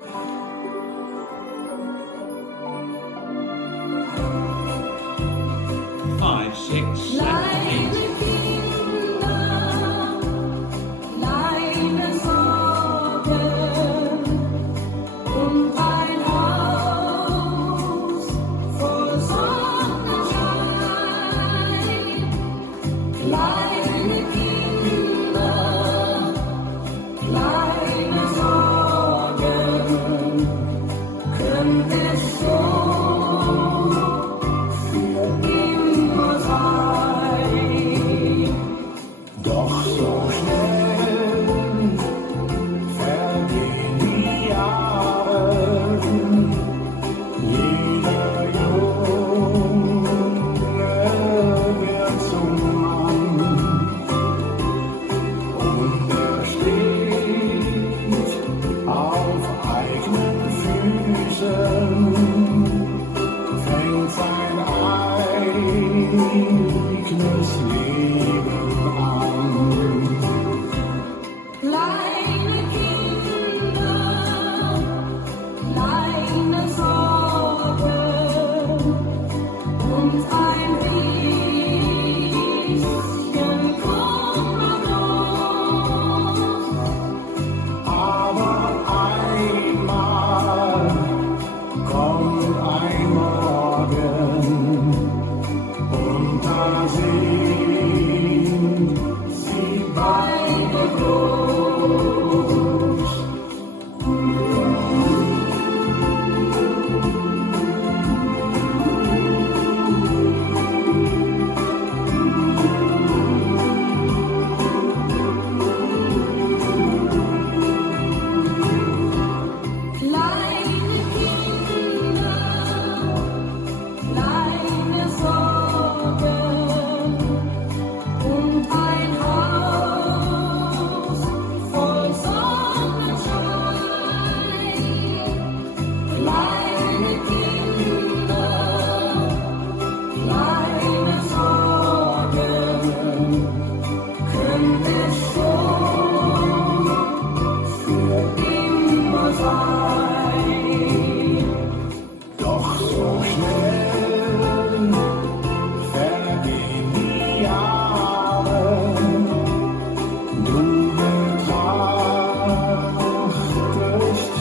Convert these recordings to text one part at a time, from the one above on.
5, 6, 7, 8. Kleine Sorgen und ein Haus voll Sonnenschein. Kleine Kinder, kleine Sorgen, könnte es so für immer sein. Doch so schnell vergehen die Jahre, jeder Junge wird zum Mann und er steht auf eigenen Füßen, fängt sein eigenes Leben an. Kleine Kinder, kleine Sorgen und ein bisschen Kummer bloß. Aber einmal kommt ein Morgen und da sind sie beide groß. Kleine Kinder, kleine Sorgen und ein Haus voll Sonnenschein. Kleine Kinder, kleine Sorgen, könnte es so für immer sein. Doch so schnell vergehen die Jahre, du betrachtest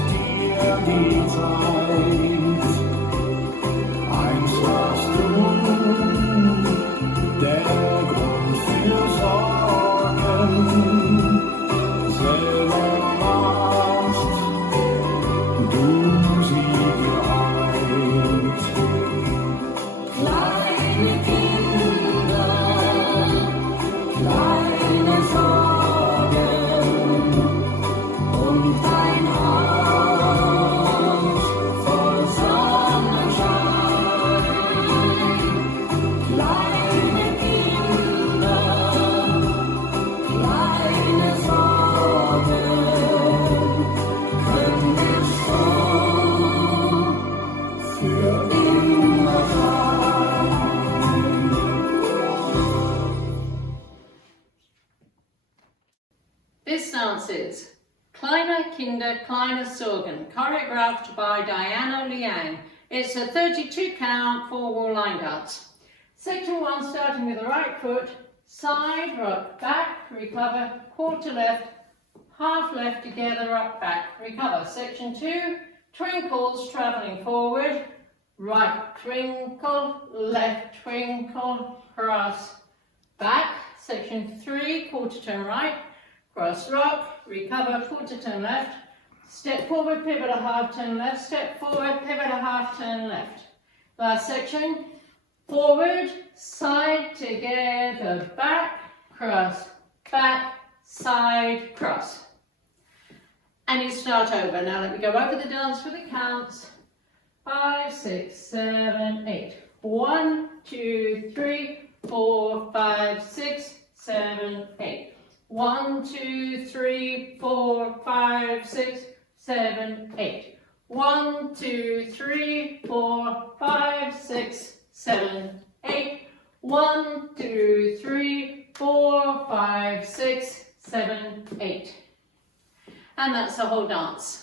dir die Zeit. Einst warst du der Grund für Sorgen, selber warst du sie geeint. Kleine Kinder, kleine Sorgen und ein Haus voll Sonnenschein. Kleine Kinder, kleine Sorgen, können es so für immer sein. This dance is Kleine Kinder Kleine Sorgen, choreographed by Diana Liang. It's a 32 count 4-wall line dance. Section 1 starting with the right foot, side, rock, back, recover, quarter left, half left together, up, back, recover. Section 2, twinkles travelling forward, right twinkle, left twinkle, cross, back. Section 3, quarter turn right, cross rock, recover, quarter turn left, step forward, pivot a half turn left, step forward, pivot a half turn left. Last section, forward, side, together, back, cross, back, side, cross. And you start over. Now let me go over the dance for the counts. 5, 6, 7, 8. 1, 2, 3, 4, 5, 6, 7, 8. 1, 2, 3, 4, 5, 6, 7, 8. 1, 2, 3, 4, 5, 6, 7, 8. 1, 2, 3, 4, 5, 6, 7, 8. And that's the whole dance.